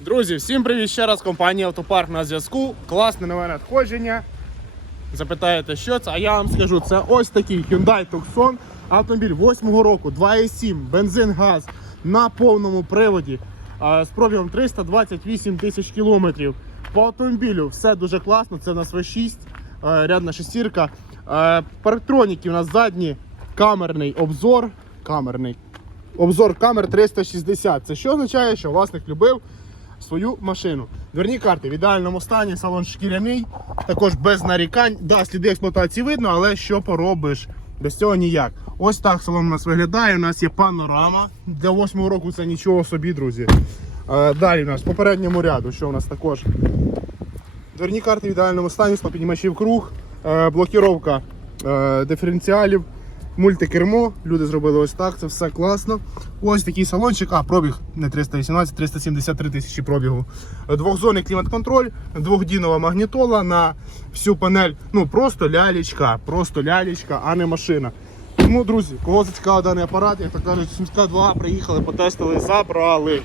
Друзі, всім привіт ще раз. Компанія Автопарк на зв'язку. Класне нове надходження. Запитаєте, що це? А я вам скажу, це ось такий Hyundai Tucson. Автомобіль 8 року, 2,7, бензин, газ на повному приводі з пробігом 328 тисяч кілометрів. По автомобілю все дуже класно. Це у нас V6, рядна шестірка. Парктроніки у нас задні, камерний обзор. Камерний. Обзор камер 360. Це що означає, що власник любив свою машину. Дверні карти в ідеальному стані, салон шкіряний, також без нарікань. Да, сліди експлуатації видно, але що поробиш? Без цього ніяк. Ось так салон у нас виглядає. У нас є панорама. Для 8 року це нічого собі, друзі. Е, Далі у нас в попередньому ряду, що у нас також Дверні карти в ідеальному стані, піднімачів круг, е, блокіровка е, диференціалів, мультикермо. Люди зробили ось так, це все класно. Ось такий салончик, а пробіг не 318, 373 тисячі пробігу. Двохзонний клімат-контроль, двохдінова магнітола на всю панель. Ну просто лялечка, просто лялечка, а не машина. Тому, друзі, кого зацікавив даний апарат, як то кажуть, 72 приїхали, потестили, забрали.